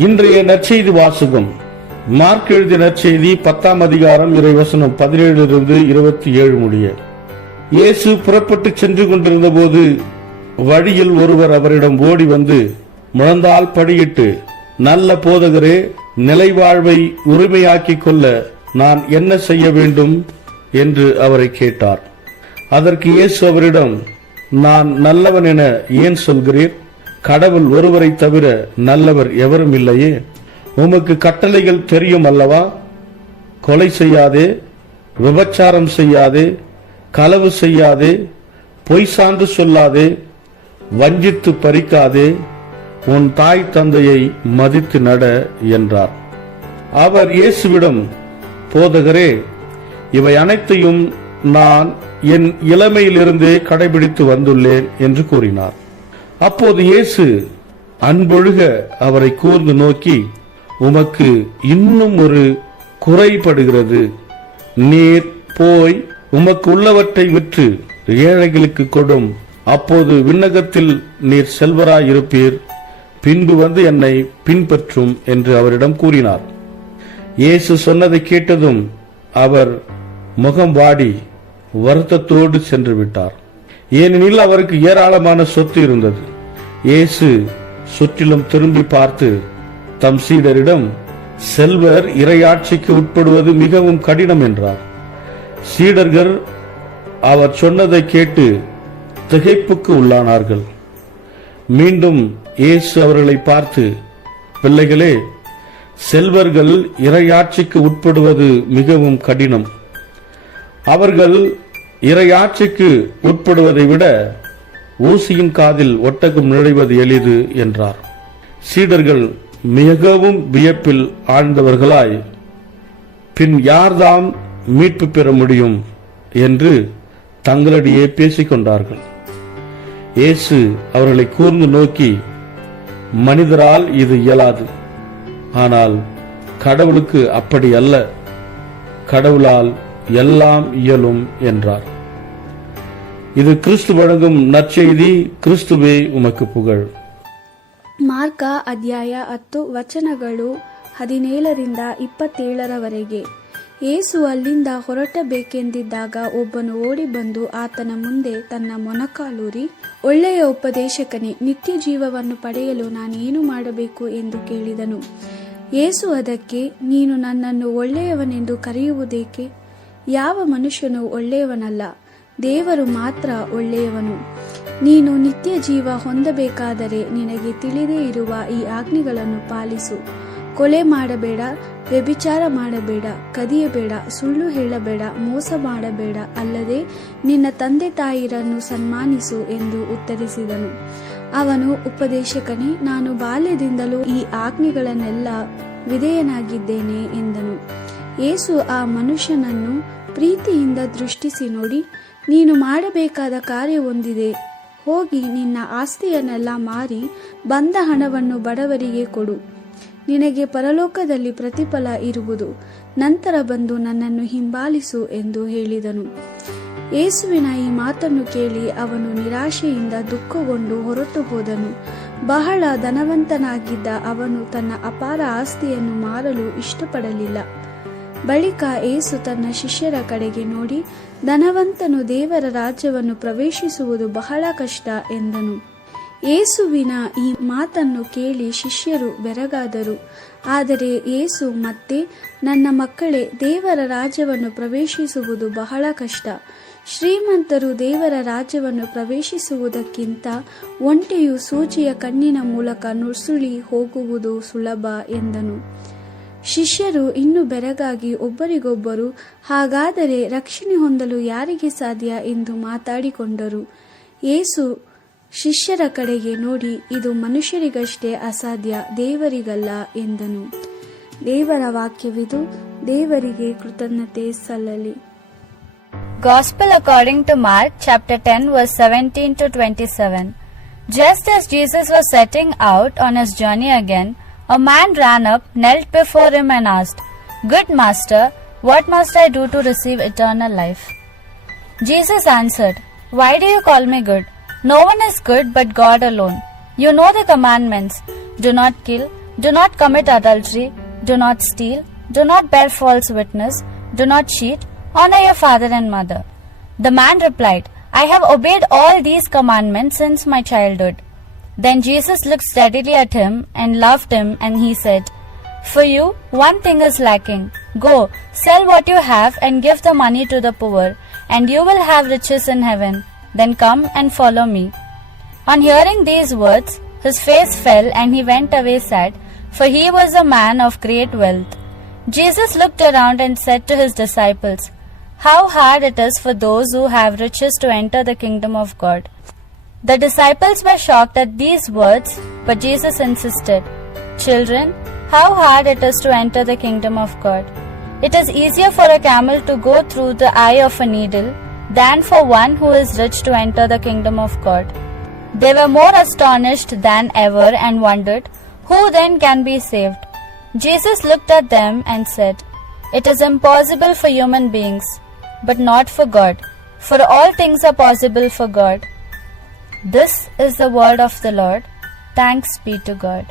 இன்றைய நற்செய்தி வாசகம் மார்க் எழுதிய நற்செய்தி 10ஆம் அதிகாரம் இறைவசனம் 17 27 முடிய. இயேசு புறப்பட்டு சென்று கொண்டிருந்த போது வழியில் ஒருவர் அவரிடம் ஓடி வந்து முழந்தால் படியிட்டு, நல்ல போதகரே, நிலைவாழ்வை உரிமையாக்கிக் கொள்ள நான் என்ன செய்ய வேண்டும் என்று அவரை கேட்டார். அதற்கு இயேசு அவரிடம், நான் நல்லவன் என ஏன் சொல்கிறீர்? கடவுள் ஒருவரை தவிர நல்லவர் எவரும் இல்லையே. உமக்கு கட்டளைகள் தெரியும் அல்லவா? கொலை செய்யாதே, விபச்சாரம் செய்யாதே, களவு செய்யாதே, பொய் சான்று சொல்லாதே, வஞ்சித்து பறிக்காதே, உன் தாய் தந்தையை மதித்து நட என்றார். அவர் இயேசுவிடம், போதகரே, இவை அனைத்தையும் நான் என் இளமையிலிருந்தே கடைபிடித்து வந்துள்ளேன் என்று கூறினார். அப்போது இயேசு அன்பொழுக அவரை கூர்ந்து நோக்கி, உமக்கு இன்னும் ஒரு குறைபடுகிறது. நீர் போய் உமக்கு உள்ளவற்றை விற்று ஏழைகளுக்கு கொடும். அப்போது விண்ணகத்தில் நீர் செல்வராயிருப்பீர். பின்பு வந்து என்னை பின்பற்றும் என்று அவரிடம் கூறினார். இயேசு சொன்னதை கேட்டதும் அவர் முகம் வாடி வருத்தத்தோடு சென்று விட்டார். ஏனெனில் அவருக்கு ஏராளமான சொத்து இருந்தது. இயேசு சுற்றிலும் திரும்பி பார்த்து தம் சீடரிடம், செல்வர் இறையாட்சிக்கு உட்படுவது மிகவும் கடினம் என்றார். சீடர்கள் அவர் சொன்னதை கேட்டு திகைப்புக்கு உள்ளானார்கள். மீண்டும் இயேசு அவர்களை பார்த்து, பிள்ளைகளே, செல்வர்கள் இறையாட்சிக்கு உட்படுவது மிகவும் கடினம். அவர்கள் இறையாட்சிக்கு உட்படுவதை விட ஊசியின் காதில் ஒட்டகம் நுழைவது எளிது என்றார். சீடர்கள் மிகவும் வியப்பில் ஆழ்ந்தவர்களாய், பின் யார்தாம் மீட்பு பெற முடியும் என்று தங்களிடையே பேசிக் கொண்டார்கள். இயேசு அவர்களை கூர்ந்து நோக்கி, மனிதரால் இது இயலாது, ஆனால் கடவுளுக்கு அப்படி அல்ல. கடவுளால் எல்லாம் இயலும் என்றார். இது கிறிஸ்து வழங்கும் நற்செய்தி. கிறிஸ்துவே உமக்கு புகழ். ಮಾರ್ಕ ಅಧ್ಯಾಯ 10 ವಚನಗಳು 17 27 ಯೇಸು ಅಲ್ಲಿಂದ ಹೊರಟಬೇಕೆಂದಿದ್ದಾಗ ಒಬ್ಬನು ಓಡಿ ಬಂದು ಆತನ ಮುಂದೆ ತನ್ನ ಮೊಣಕಾಲೂರಿ, ಒಳ್ಳೆಯ ಉಪದೇಶಕನೇ, ನಿತ್ಯ ಜೀವವನ್ನು ಪಡೆಯಲು ನಾನೇನು ಮಾಡಬೇಕು ಎಂದು ಕೇಳಿದನು. ಯೇಸು ಅದಕ್ಕೆ, ನೀನು ನನ್ನನ್ನು ಒಳ್ಳೆಯವನೆಂದು ಕರೆಯುವುದೇಕೆ? ಯಾವ ಮನುಷ್ಯನು ಒಳ್ಳೆಯವನಲ್ಲ, ದೇವರು ಮಾತ್ರ ಒಳ್ಳೆಯವನು. ನೀನು ನಿತ್ಯ ಜೀವ ಹೊಂದಬೇಕಾದರೆ ನಿನಗೆ ತಿಳಿದೇ ಇರುವ ಈ ಆಜ್ಞೆಗಳನ್ನು ಪಾಲಿಸು. ಕೊಲೆ ಮಾಡಬೇಡ, ವ್ಯಭಿಚಾರ ಮಾಡಬೇಡ, ಕದಿಯಬೇಡ, ಸುಳ್ಳು ಹೇಳಬೇಡ, ಮೋಸ ಮಾಡಬೇಡ, ಅಲ್ಲದೆ ನಿನ್ನ ತಂದೆ ತಾಯಿರನ್ನು ಸನ್ಮಾನಿಸು ಎಂದು ಉತ್ತರಿಸಿದನು. ಅವನು, ಉಪದೇಶಕನೇ, ನಾನು ಬಾಲ್ಯದಿಂದಲೂ ಈ ಆಜ್ಞೆಗಳನ್ನೆಲ್ಲ ವಿಧೇಯನಾಗಿದ್ದೇನೆ ಎಂದನು. ಯೇಸು ಆ ಮನುಷ್ಯನನ್ನು ಪ್ರೀತಿಯಿಂದ ದೃಷ್ಟಿಸಿ ನೋಡಿ, ನೀನು ಮಾಡಬೇಕಾದ ಕಾರ್ಯವೊಂದಿದೆ. ಹೋಗಿ ನಿನ್ನ ಆಸ್ತಿಯನ್ನೆಲ್ಲ ಮಾರಿ ಬಂದ ಹಣವನ್ನು ಬಡವರಿಗೆ ಕೊಡು. ನಿನಗೆ ಪರಲೋಕದಲ್ಲಿ ಪ್ರತಿಫಲ ಇರುವುದು. ನಂತರ ಬಂದು ನನ್ನನ್ನು ಹಿಂಬಾಲಿಸು ಎಂದು ಹೇಳಿದನು. ಯೇಸುವಿನ ಈ ಮಾತನ್ನು ಕೇಳಿ ಅವನು ನಿರಾಶೆಯಿಂದ ದುಃಖಗೊಂಡು ಹೊರಟು ಹೋದನು. ಬಹಳ ಧನವಂತನಾಗಿದ್ದ ಅವನು ತನ್ನ ಅಪಾರ ಆಸ್ತಿಯನ್ನು ಮಾರಲು ಇಷ್ಟಪಡಲಿಲ್ಲ. ಬಳಿಕ ಯೇಸು ತನ್ನ ಶಿಷ್ಯರ ಕಡೆಗೆ ನೋಡಿ, ಧನವಂತನು ದೇವರ ರಾಜ್ಯವನ್ನು ಪ್ರವೇಶಿಸುವುದು ಬಹಳ ಕಷ್ಟ ಎಂದನು. ಯೇಸುವಿನ ಈ ಮಾತನ್ನು ಕೇಳಿ ಶಿಷ್ಯರು ಬೆರಗಾದರು. ಆದರೆ ಯೇಸು ಮತ್ತೆ, ನನ್ನ ಮಕ್ಕಳೇ, ದೇವರ ರಾಜ್ಯವನ್ನು ಪ್ರವೇಶಿಸುವುದು ಬಹಳ ಕಷ್ಟ. ಶ್ರೀಮಂತರು ದೇವರ ರಾಜ್ಯವನ್ನು ಪ್ರವೇಶಿಸುವುದಕ್ಕಿಂತ ಒಂಟೆಯು ಸೂಜಿಯ ಕಣ್ಣಿನ ಮೂಲಕ ನುಸುಳಿ ಹೋಗುವುದು ಸುಲಭ ಎಂದನು. ಶಿಷ್ಯರು ಇನ್ನೂ ಬೆರಗಾಗಿ ಒಬ್ಬರಿಗೊಬ್ಬರು, ಹಾಗಾದರೆ ರಕ್ಷಣೆ ಹೊಂದಲು ಯಾರಿಗೆ ಸಾಧ್ಯ ಎಂದು ಮಾತಾಡಿಕೊಂಡರು. ಯೇಸು ಶಿಷ್ಯರ ಕಡೆಗೆ ನೋಡಿ, ಇದು ಮನುಷ್ಯರಿಗಷ್ಟೇ ಅಸಾಧ್ಯ, ದೇವರಿಗಲ್ಲ ಎಂದನು. ದೇವರ ವಾಕ್ಯವಿದು. ದೇವರಿಗೆ ಕೃತಜ್ಞತೆ ಸಲ್ಲಲಿ. Gospel according to Mark chapter 10 verse 17 to 27. Just as Jesus was setting out on his journey again, a man ran up, knelt before him and asked, Good Master, what must I do to receive eternal life? Jesus answered, Why do you call me good? No one is good but God alone. You know the commandments. Do not kill, Do not commit adultery, do not steal, do not bear false witness, do not cheat, honor your father and mother. The man replied, I have obeyed all these commandments since my childhood. Then Jesus looked steadily at him and loved him, and he said, For you, one thing is lacking. Go, sell what you have and give the money to the poor, and you will have riches in heaven. Then come and follow me. On hearing these words, his face fell and he went away sad, for he was a man of great wealth. Jesus looked around and said to his disciples, How hard it is for those who have riches to enter the kingdom of God. The disciples were shocked at these words, but Jesus insisted, Children, how hard it is to enter the kingdom of God. It is easier for a camel to go through the eye of a needle than for one who is rich to enter the kingdom of God. They were more astonished than ever and wondered, Who then can be saved? Jesus looked at them and said, It is impossible for human beings, but not for God, for all things are possible for God. This is the word of the Lord. Thanks be to God.